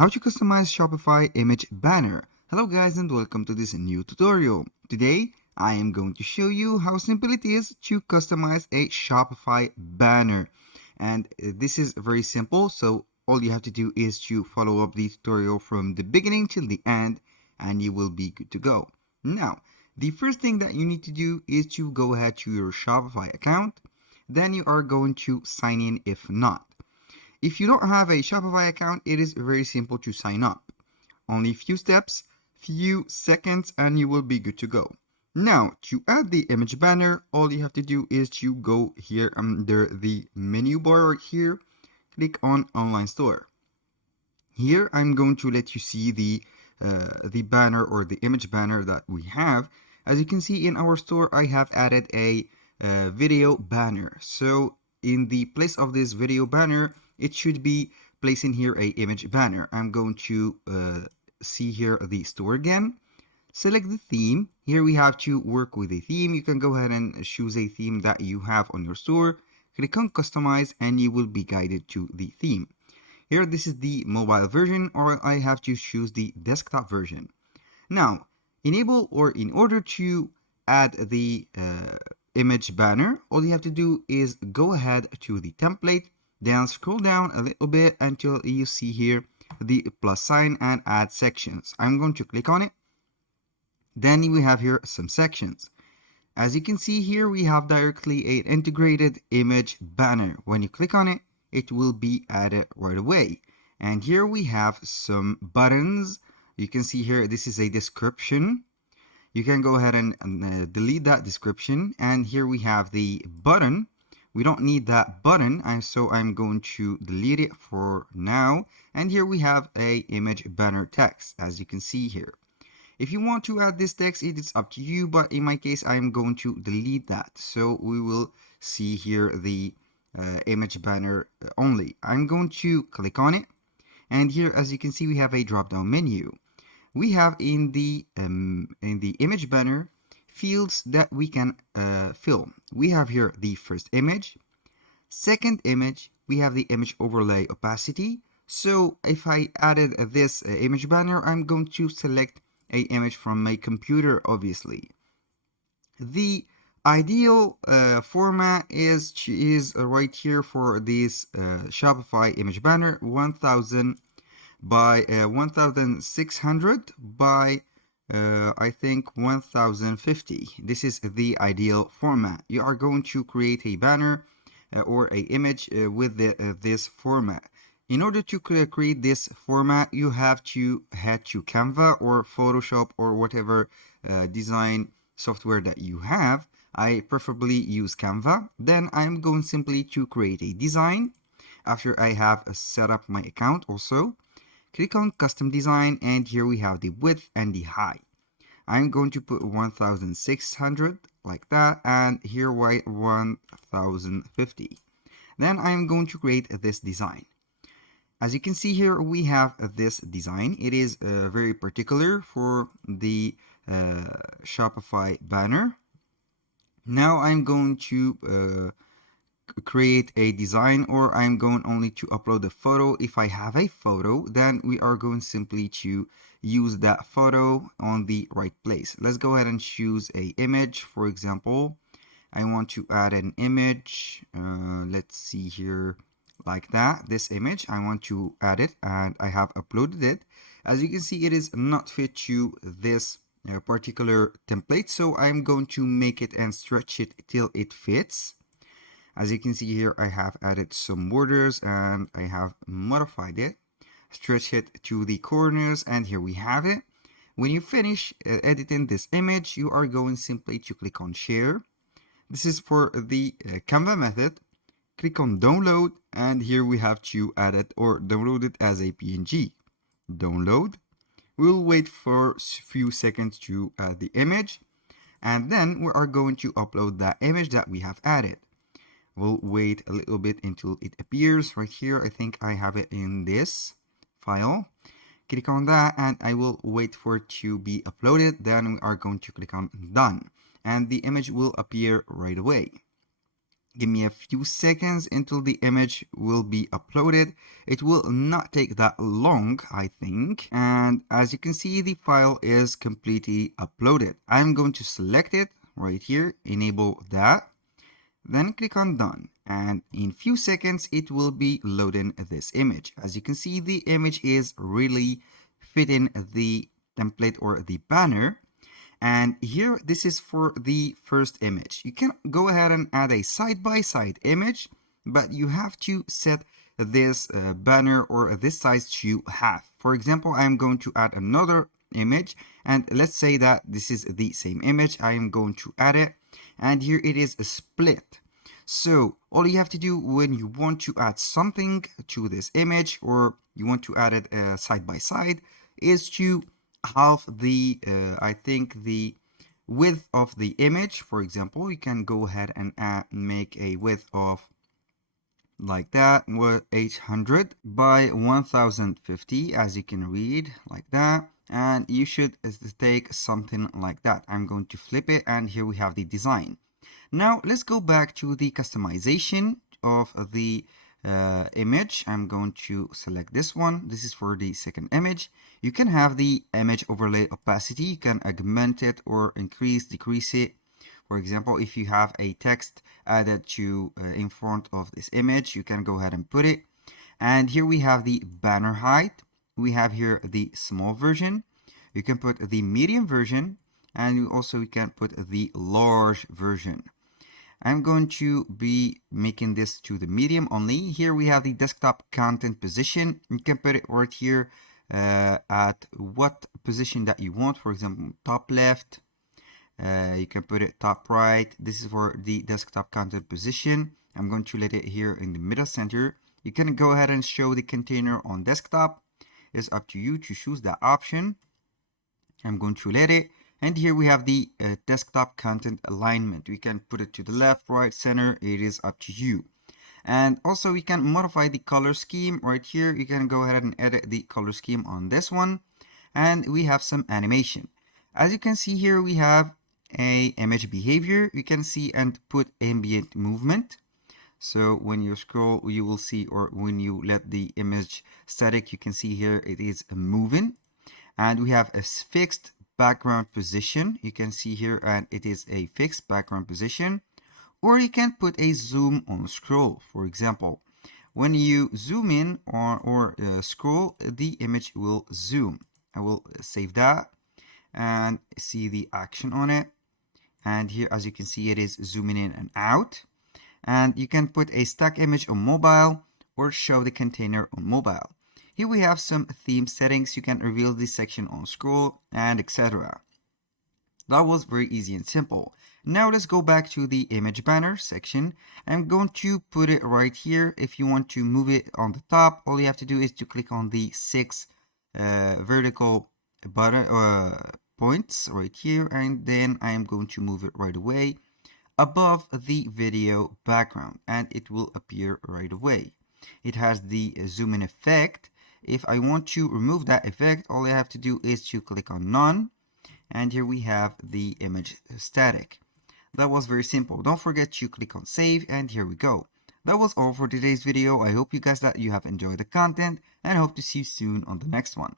How to customize Shopify image banner. Hello guys and welcome to this new tutorial. Today I am going to show you how simple it is to customize a Shopify banner. And this is very simple, so all you have to do is to follow up the tutorial from the beginning till the end and you will be good to go. Now, the first thing that you need to do is to go ahead to your Shopify account. Then you are going to sign in if not. If you don't have a Shopify account, it is very simple to sign up. Only few steps, few seconds, and you will be good to go. Now, to add the image banner, all you have to do is to go here under the menu bar right here, click on Online Store. Here, I'm going to let you see the banner or the image banner that we have. As you can see in our store, I have added a video banner. So in the place of this video banner, it should be placing here a image banner. I'm going to see here the store again. Select the theme. Here we have to work with a theme. You can go ahead and choose a theme that you have on your store. Click on customize and you will be guided to the theme. Here this is the mobile version, or I have to choose the desktop version. Now, enable or in order to add the image banner, all you have to do is go ahead to the template, then scroll down a little bit until you see here the plus sign and add sections. I'm going to click on it. Then we have here some sections. As you can see here, we have directly an integrated image banner. When you click on it, it will be added right away. And here we have some buttons. You can see here, this is a description. You can go ahead and delete that description. And here we have the button. We don't need that button, so I'm going to delete it for now. And here we have a image banner text, as you can see here. If you want to add this text, it is up to you, but in my case, I'm going to delete that. So we will see here the image banner only. I'm going to click on it. And here, as you can see, we have a drop-down menu. We have in the image banner fields that we can fill. We have here the first image, second image, we have the image overlay opacity. So if I added this image banner, I'm going to select an image from my computer, obviously. The ideal format is right here for this Shopify image banner, 1000 by 1600 by I think 1050. This is the ideal format. You are going to create a banner or a image with this format. In order to create this format, you have to head to Canva or Photoshop or whatever design software that you have. I preferably use Canva. Then I'm going simply to create a design after I have set up my account also. Click on custom design and here we have the width and the height. I'm going to put 1600 like that and here 1050. Then I'm going to create this design. As you can see here, we have this design. It is very particular for the Shopify banner. Now I'm going to create a design, or I'm going only to upload a photo. If I have a photo, then we are going simply to use that photo on the right place. Let's go ahead and choose a image. For example, I want to add an image. Let's see here, like that. This image, I want to add it and I have uploaded it. As you can see, it is not fit to this particular template, so I'm going to make it and stretch it till it fits. As you can see here, I have added some borders and I have modified it, stretch it to the corners, and here we have it. When you finish editing this image, you are going simply to click on share. This is for the Canva method. Click on download and here we have to add it or download it as a PNG. Download. We'll wait for a few seconds to add the image and then we are going to upload that image that we have added. We'll wait a little bit until it appears right here. I think I have it in this file. Click on that and I will wait for it to be uploaded. Then we are going to click on done and the image will appear right away. Give me a few seconds until the image will be uploaded. It will not take that long, I think. And as you can see, the file is completely uploaded. I'm going to select it right here, enable that, then click on done. And in few seconds, it will be loading this image. As you can see, the image is really fitting the template or the banner. And here, this is for the first image. You can go ahead and add a side-by-side image, but you have to set this banner or this size to half. For example, I'm going to add another image, and let's say that this is the same image. I am going to add it, and here it is split. So all you have to do when you want to add something to this image, or you want to add it side by side, is to half the I think the width of the image. For example, you can go ahead and make a width of like that, 800 by 1050, as you can read like that, and you should take something like that. I'm going to flip it, and here we have the design. Now let's go back to the customization of the image. I'm going to select this one. This is for the second image. You can have the image overlay opacity. You can augment it or increase, decrease it. For example, if you have a text added to in front of this image, you can go ahead and put it. And here we have the banner height. We have here the small version. You can put the medium version, and you also can put the large version. I'm going to be making this to the medium only. Here we have the desktop content position. You can put it right here at what position that you want. For example, top left. You can put it top right. This is for the desktop content position. I'm going to let it here in the middle center. You can go ahead and show the container on desktop. It's up to you to choose that option. I'm going to let it. And here we have the desktop content alignment. We can put it to the left, right, center. It is up to you. And also we can modify the color scheme right here. You can go ahead and edit the color scheme on this one. And we have some animation. As you can see here, we have a image behavior. You can see and put ambient movement. So when you scroll, you will see, or when you let the image static, you can see here it is moving. And we have a fixed background position. You can see here, and it is a fixed background position. Or you can put a zoom on scroll. For example, when you zoom in or scroll, the image will zoom. I will save that and see the action on it. And here, as you can see, it is zooming in and out. And you can put a stack image on mobile or show the container on mobile. Here we have some theme settings. You can reveal this section on scroll and etc. That was very easy and simple. Now let's go back to the image banner section. I'm going to put it right here. If you want to move it on the top, all you have to do is to click on the 6 vertical button points right here, and then I am going to move it right away above the video background, and it will appear right away. It has the zoom in effect. If I want to remove that effect, all I have to do is to click on none, and here we have the image static. That was very simple. Don't forget to click on save, and here we go. That was all for today's video. I hope you guys that you have enjoyed the content, and hope to see you soon on the next one.